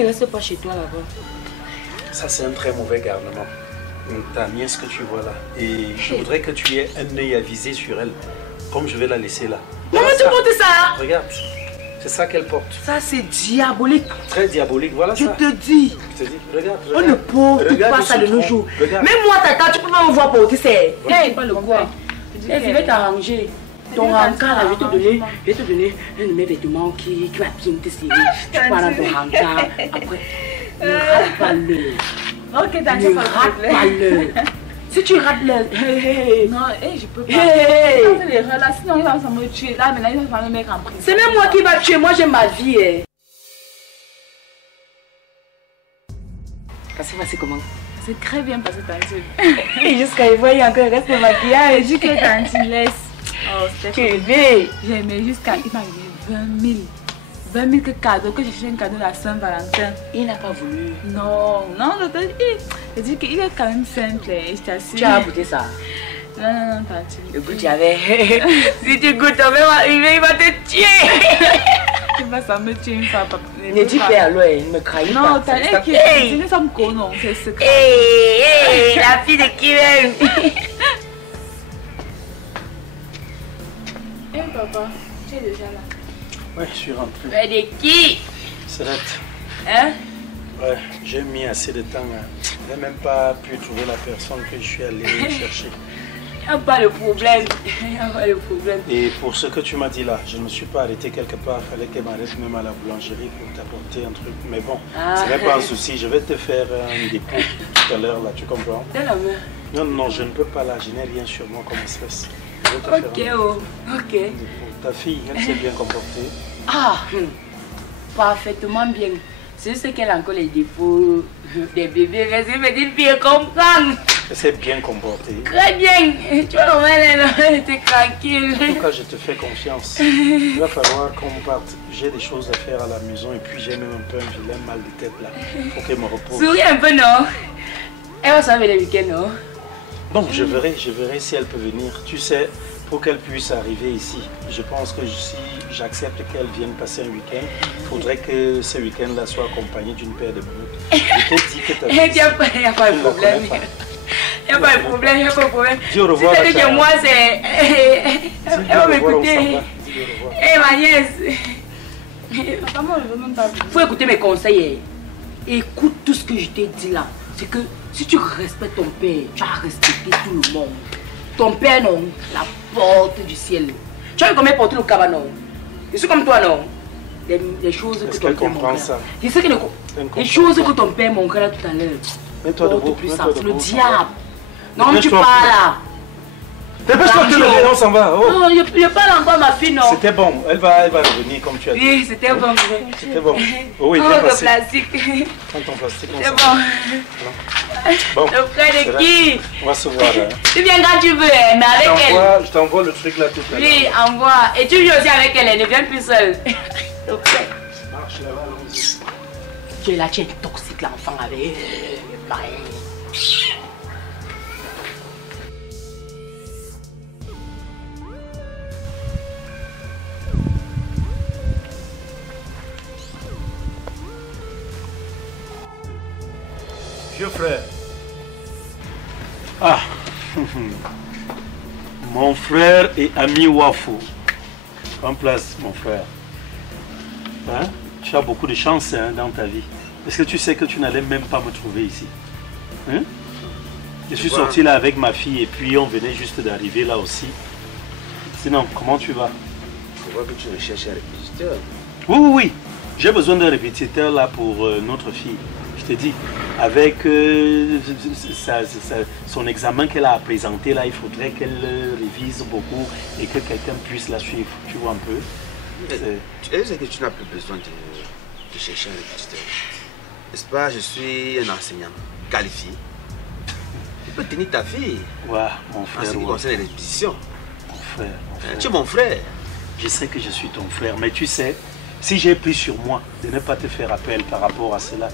ne restes pas chez toi là-bas? Ça, c'est un très mauvais garnement. Ta nièce que tu vois là. Et je voudrais que tu aies un œil avisé sur elle. Comme je vais la laisser là. Maman, tu portes ça? Regarde. C'est ça qu'elle porte. Ça, c'est diabolique. Très diabolique, voilà ça. Je te dis. Je te dis, regarde. On ne porte pas ça de nos jours. Regarde. Même moi, tata, tu peux pas me voir porter ça. Hey, pas le quoi. Je vais t'arranger. Ton encart là, je vais te donner un de mes vêtements qui va bien te serrer. Tu pars dans ton encart. Après, ne rate pas l'heure. Ok, t'inquiète pas l'heure. Si tu rates l'heure. Non, je peux pas. Fais l'erreur là, sinon il va me tuer. Là, maintenant, il va me mettre en prison. C'est même moi qui va tuer. Moi, j'ai ma vie. Ça s'est passé comment? C'est très bien passé, Tantine. Et jusqu'à y voir, il y a encore le reste de maquillage. J'ai dit que Tantine laisse. Oh, c'était j'ai aimé jusqu'à il m'a donné 20 000 cadeaux, que j'ai fait un cadeau à Saint-Valentin. Il n'a pas voulu. Non, il dit qu'il est quand même simple, je t'assure. Tu as goûté ça? Non, Tantine. Le goût, tu avais. Si tu goûtes, il va te tuer. Ça me tue une fois, papa. Ne dis pas alors, il ne me craille pas. Non, t'as nous sommes connus, c'est secret. Hé, la fille de qui même? Hé, papa, tu es déjà là. Ouais, je suis rentré. Mais de qui? Serette. Hein? Ouais, j'ai mis assez de temps. Je n'ai même pas pu trouver la personne que je suis allé chercher. Il n'y a pas de problème. Et pour ce que tu m'as dit là, je ne me suis pas arrêté quelque part. Il fallait qu'elle m'arrête même à la boulangerie pour t'apporter un truc. Mais bon, ce n'est pas un souci. Je vais te faire un dépôt tout à l'heure là, tu comprends? Non, je ne peux pas là. Je n'ai rien sur moi comme espèce. Ok. Ta fille, elle s'est bien comportée. Ah, parfaitement bien. C'est ce qu'elle a encore les défauts des bébés. Mais c'est petite fille comprendre. Elle s'est bien comportée. Très bien. Tu vois, elle était tranquille. En tout cas, je te fais confiance. Il va falloir qu'on parte. J'ai des choses à faire à la maison et puis j'ai même un peu un vilain mal de tête là. Faut qu'elle me repose. Souris un peu, non? Elle va s'arrêter le week-end, non? Bon, je verrai si elle peut venir. Tu sais, pour qu'elle puisse arriver ici, je pense que si j'accepte qu'elle vienne passer un week-end, il faudrait que ce week-end-là soit accompagné d'une paire de boules. Je t'ai dit que ta fille, il n'y a pas de problème. Il n'y a pas de problème, Dis au revoir. Tu sais que moi, c'est... Elle va m'écouter. Hé, ma nièce. Il faut écouter mes conseils. Écoute tout ce que je t'ai dit là. C'est que si tu respectes ton père, tu as respecté tout le monde. Ton père, non, la porte du ciel. Tu as combien porter le cabanon? Je suis comme toi, non? Les choses que ton père comprend ça? Je sais que les choses que ton père montrait là tout à l'heure. Mets-toi debout. C'est le diable. Non, mais tu parles là. Dépêche-toi que on s'en va. Non, je parle encore ma fille, non. C'était bon. Elle va revenir comme tu as dit. Oui, c'était bon. C'était bon. Oui, le plastique. Prends ton plastique. C'est bon. Bon. Le frère de qui? On va se voir là. Tu viens quand tu veux, mais avec elle. Je t'envoie le truc là tout à l'heure. Oui, envoie. Et tu viens aussi avec elle, elle ne vient plus seule. Le frère. Marche là-bas, allons-y. Tu es là, tu es toxique l'enfant avec. Vieux frère. Ah. Mon frère et ami Wafo. En place, mon frère. Hein? Tu as beaucoup de chance hein, dans ta vie. Est-ce que tu sais que tu n'allais même pas me trouver ici? Hein? Je suis sorti là avec ma fille et puis on venait juste d'arriver là aussi. Sinon, comment tu vas? Je vois que tu recherches un répétiteur. Oui. J'ai besoin d'un répétiteur là pour notre fille. Je te dis, avec son examen qu'elle a présenté là, il faudrait qu'elle révise beaucoup et que quelqu'un puisse la suivre. Tu vois un peu? Tu sais que tu n'as plus besoin de chercher un répétiteur. N'est-ce pas? Je suis un enseignant qualifié. Tu peux tenir ta fille. Ouais, mon frère. En ce qui concerne les répétitions. Mon frère. Tu es mon frère. Je sais que je suis ton frère, mais tu sais, si j'ai pris sur moi de ne pas te faire appel par rapport à cela,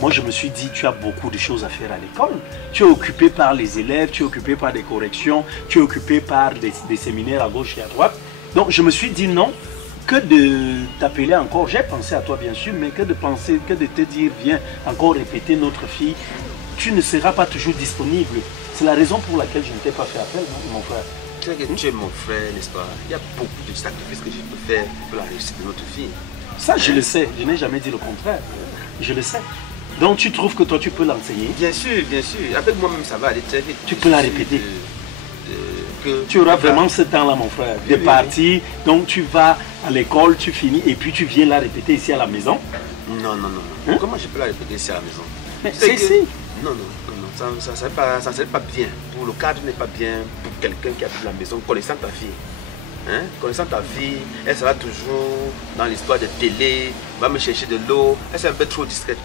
moi je me suis dit, tu as beaucoup de choses à faire à l'école. Tu es occupé par les élèves, tu es occupé par des corrections, tu es occupé par des séminaires à gauche et à droite. Donc je me suis dit non, que de t'appeler encore, j'ai pensé à toi bien sûr, mais que de penser, que de te dire, viens encore répéter notre fille, tu ne seras pas toujours disponible. C'est la raison pour laquelle je ne t'ai pas fait appel, non, mon frère. Tu sais que tu es mon frère, n'est-ce pas? Il y a beaucoup de sacrifices que je peux faire pour la réussite de notre fille. Ça, je le sais, je n'ai jamais dit le contraire. Je le sais. Donc tu trouves que toi, tu peux l'enseigner? Bien sûr, bien sûr. Avec moi-même, ça va aller très vite. Tu peux la répéter. Tu auras vraiment ce temps-là, mon frère, de partir. Donc tu vas à l'école, tu finis, et puis tu viens la répéter ici à la maison. Non, non, non. Hein? Comment je peux la répéter ici à la maison? Mais c'est ici. Non, non, non, non. Ça ne serait pas bien. Pour le cadre n'est pas bien pour quelqu'un qui habite la maison, connaissant ta fille. Hein? Connaissant ta fille, elle sera toujours dans l'histoire de télé, va me chercher de l'eau. Elle est un peu trop discrète.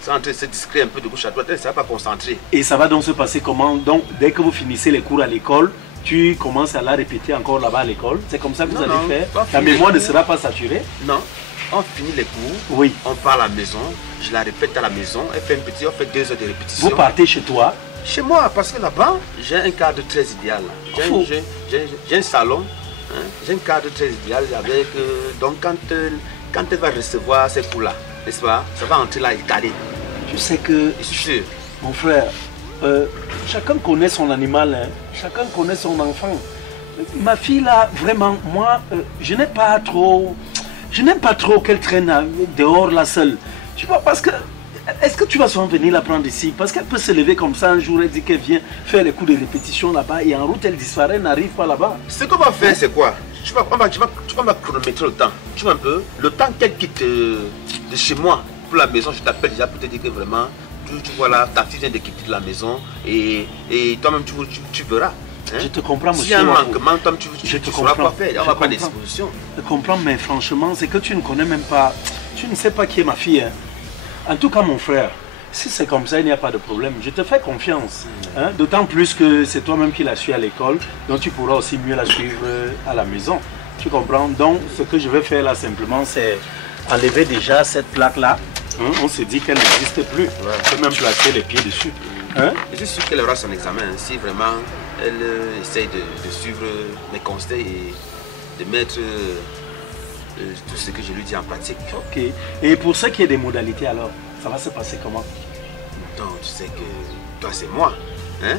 C'est en train de se discret un peu de gauche à droite, elle ne sera pas concentrée. Et ça va donc se passer comment? Donc dès que vous finissez les cours à l'école, tu commences à la répéter encore là-bas à l'école. C'est comme ça que vous allez faire. Ta mémoire ne sera pas saturée? Non. On finit les cours, oui. On part à la maison, je la répète à la maison, elle fait on fait 2 heures de répétition. Vous partez chez toi? Chez moi, parce que là-bas, j'ai un cadre très idéal. J'ai un salon, hein, j'ai un cadre très idéal avec... donc quand elle va recevoir ces cours-là, n'est-ce pas, ça va entrer là et caler. Je sais que... Je suis sûr. Mon frère, chacun connaît son animal, hein, chacun connaît son enfant. Ma fille là, vraiment, moi, je n'aime pas trop qu'elle traîne dehors là seule. Tu vois, parce que, est-ce que tu vas souvent venir la prendre ici? Parce qu'elle peut se lever comme ça un jour, elle dit qu'elle vient faire les coups de répétition là-bas et en route elle disparaît, elle n'arrive pas là-bas. Ce qu'on va faire, c'est quoi? Tu vas me chronométrer le temps. Tu vois un peu? Le temps qu'elle quitte de chez moi pour la maison, je t'appelle déjà pour te dire que vraiment, tu vois là, ta fille vient de quitter la maison et toi-même tu verras. Hein? Je te comprends, monsieur. S'il y a un manquement, toi, tu sauras quoi faire. On va pas d'exposition. Je comprends, mais franchement, c'est que tu ne connais même pas, tu ne sais pas qui est ma fille. Hein. En tout cas, mon frère, si c'est comme ça, il n'y a pas de problème. Je te fais confiance. Hein? D'autant plus que c'est toi-même qui la suis à l'école, donc tu pourras aussi mieux la suivre à la maison. Tu comprends? Donc, ce que je vais faire là, simplement, c'est enlever déjà cette plaque-là. Hein? On se dit qu'elle n'existe plus. Ouais. On peut même placer les pieds dessus. Hein? Je suis sûr qu'elle aura son examen. Si vraiment elle essaye de suivre mes conseils et de mettre tout ce que je lui dis en pratique. Ok. Et pour ce qui est des modalités alors, ça va se passer comment? Donc tu sais que toi c'est moi. Hein?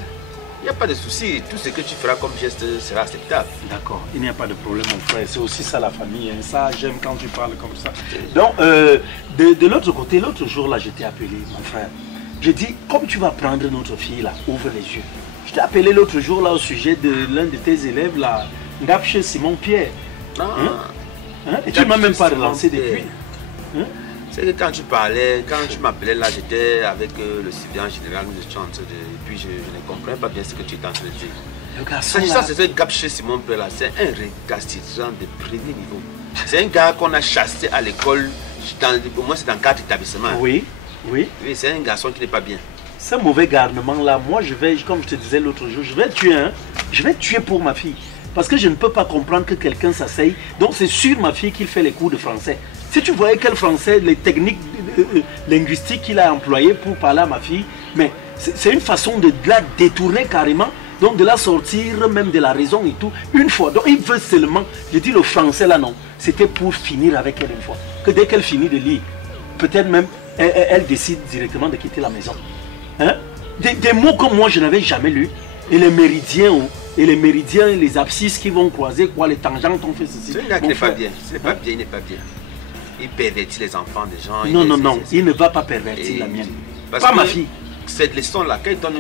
Il n'y a pas de souci. Tout ce que tu feras comme geste sera acceptable. D'accord. Il n'y a pas de problème, mon frère. C'est aussi ça la famille. Hein. Ça, j'aime quand tu parles comme ça. Donc, de l'autre côté, l'autre jour là, je t'ai appelé, mon frère. Je dis, comme tu vas prendre notre fille là, ouvre les yeux. Je t'ai appelé l'autre jour là au sujet de l'un de tes élèves là, Ngapche Simon Pierre. Ah. Hein? Et tu ne m'as même pas relancé depuis. Hein? C'est que quand tu parlais, quand tu m'appelais là, j'étais avec le surveillant général, nous étions en train de... Et puis je ne comprenais pas bien ce que tu étais en train de dire. S'agissant de ce Ngapche Simon Pierre là, c'est un récalcitrant de premier niveau. C'est un gars qu'on a chassé à l'école, au moins c'est dans 4 établissements. Oui. Oui. Oui, c'est un garçon qui n'est pas bien. Ce mauvais garnement-là, moi, je vais, comme je te disais l'autre jour, je vais tuer, hein. Je vais tuer pour ma fille. Parce que je ne peux pas comprendre que quelqu'un s'asseye. Donc, c'est sur ma fille qu'il fait les cours de français. Si tu voyais quel français, les techniques linguistiques qu'il a employées pour parler à ma fille, mais c'est une façon de la détourner carrément, donc de la sortir même de la raison et tout, une fois. Donc, il veut seulement, je dis le français là, non, c'était pour finir avec elle une fois. Que dès qu'elle finit de lire, peut-être même, elle décide directement de quitter la maison. Hein? Des mots comme moi, je n'avais jamais lu. Et les méridiens, les abscisses qui vont croiser, quoi, les tangentes, on fait ceci. C'est un gars qui n'est pas bien. Ce n'est pas bien, il n'est pas bien. Il pervertit les enfants des gens. Non, il ne va pas pervertir la mienne. Pas ma fille. Cette leçon-là, quand il donne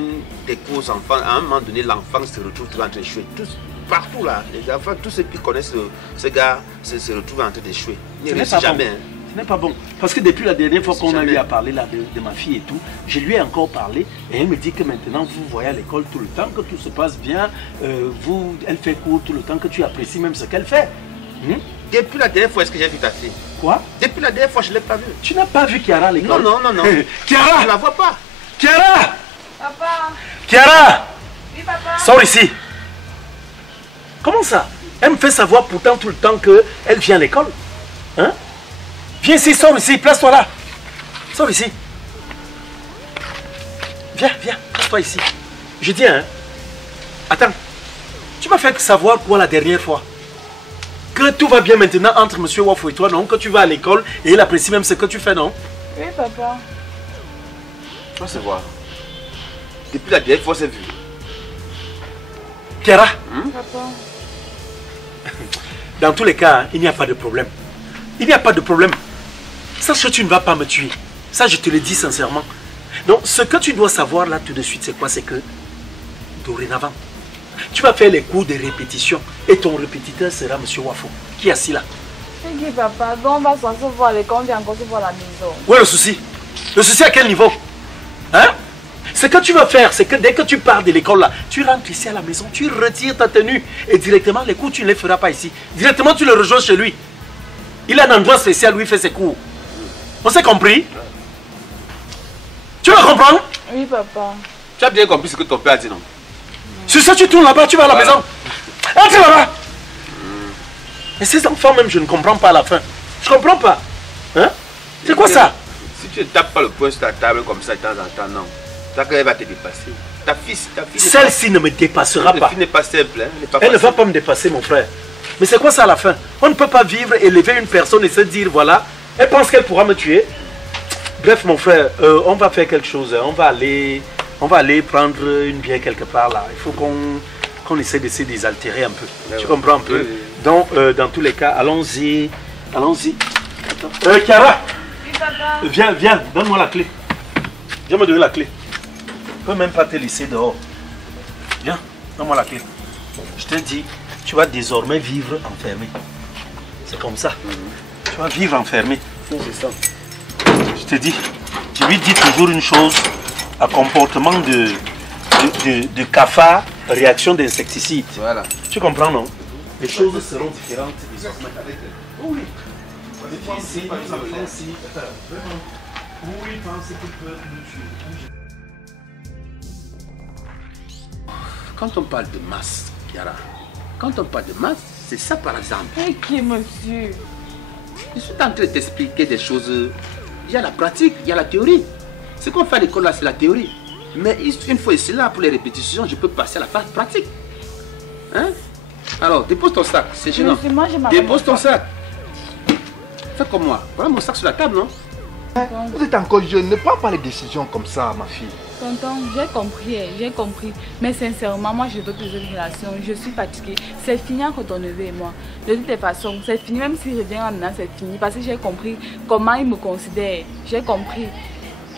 des cours aux enfants, à un moment donné, l'enfant se retrouve toujours en train d'échouer. Partout là, les enfants, tous ceux qui connaissent ce gars se retrouvent en train d'échouer. Il ne réussit jamais. Hein. Ce n'est pas bon. Parce que depuis la dernière fois qu'on a eu à parler là, de ma fille et tout, je lui ai encore parlé et elle me dit que maintenant vous voyez à l'école tout le temps, que tout se passe bien, elle fait cours tout le temps, que tu apprécies même ce qu'elle fait. Depuis la dernière fois, est-ce que j'ai vu ta fille? Quoi? Depuis la dernière fois, je ne l'ai pas vue. Tu n'as pas vu Chiara à l'école? Non. Chiara! Je ne la vois pas. Chiara! Papa! Chiara! Oui, papa! Sors ici! Comment ça? Elle me fait savoir pourtant tout le temps qu'elle vient à l'école. Hein? Viens ici, sors ici, place-toi là. Sors ici. Viens, place-toi ici. Je dis, hein. Attends. Tu m'as fait savoir quoi la dernière fois? que tout va bien maintenant entre M. Wafo et toi, non? Que tu vas à l'école et il apprécie même ce que tu fais, non? Oui, papa. On va se voir. Depuis la dernière fois, c'est vu. Kiara, Papa. dans tous les cas, il n'y a pas de problème. Il n'y a pas de problème. Sache que tu ne vas pas me tuer. Ça, je te le dis sincèrement. Donc, ce que tu dois savoir là tout de suite, c'est quoi? C'est que, dorénavant, tu vas faire les cours de répétition et ton répétiteur sera M. Wafo, qui est assis là. C'est qui, papa? Donc on va se voir à l'école, on vient encore se voir à la maison. Où est le souci? Le souci à quel niveau? Hein? Ce que tu vas faire, c'est que dès que tu pars de l'école là, tu rentres ici à la maison, tu retires ta tenue et directement les cours, tu ne les feras pas ici. Directement, tu le rejoins chez lui. Il a un endroit spécial où il fait ses cours. On s'est compris? Tu vas comprendre? Oui, papa. Tu as bien compris ce que ton père a dit, non? Sur ça, tu tournes là-bas, tu vas à la maison. Entre là-bas. Et ces enfants même, je ne comprends pas à la fin. Je ne comprends pas. Hein? C'est quoi ça? Si tu ne tapes pas le poing sur ta table comme ça de temps en temps, non. Ta qu'elle va te dépasser. Ta fille Celle-ci ne me dépassera pas. Ta fille n'est pas simple, hein? Elle ne va pas me dépasser, mon frère. Mais c'est quoi ça à la fin? On ne peut pas vivre, élever une personne et se dire, voilà, elle pense qu'elle pourra me tuer. Bref, mon frère, on va faire quelque chose. On va aller prendre une bière quelque part là. Il faut qu'on essaie de se désaltérer un peu. Tu comprends un peu? Donc, dans tous les cas, allons-y. Allons-y. Kiara, Oui, papa. viens, donne-moi la clé. Viens me donner la clé. Je ne peux même pas te laisser dehors. Viens, donne-moi la clé. Je te dis, tu vas désormais vivre enfermé. C'est comme ça. Tu vas vivre enfermé. C'est ça. Je te dis, je lui dis toujours une chose, à comportement de cafard, réaction d'insecticide. Voilà. Tu comprends, non? Les choses seront différentes désormais. Oui. Ici, les enfants ici, vraiment, où ils pensent qu'ils peuvent nous tuer. Quand on parle de masse, Kiara, quand on parle de masse, c'est ça par exemple. C'est qui, monsieur? Je suis en train de t'expliquer des choses. Il y a la pratique, il y a la théorie. Ce qu'on fait à l'école là, c'est la théorie. Mais une fois ici là, pour les répétitions, je peux passer à la phase pratique. Hein? Alors, dépose ton sac, c'est gênant. Monsieur, moi, je m'en Dépose ton sac. Fais comme moi. Voilà mon sac sur la table, non? Vous êtes encore jeune, ne prends pas les décisions comme ça, ma fille. Tonton, j'ai compris. Mais sincèrement, moi, je veux plus de relation. Je suis fatiguée. C'est fini entre ton neveu et moi. De toutes les façons, c'est fini. Même s'il revient maintenant, c'est fini. Parce que j'ai compris comment il me considère. J'ai compris.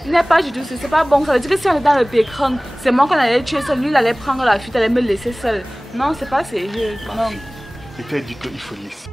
Il n'est pas du tout, c'est pas bon. Ça veut dire que si on est dans le pécran, c'est moi qu'on allait tuer seul. Lui, il allait prendre la fuite, il allait me laisser seul. Non, c'est pas sérieux. Non. Je t'ai dit qu'il faut laisser.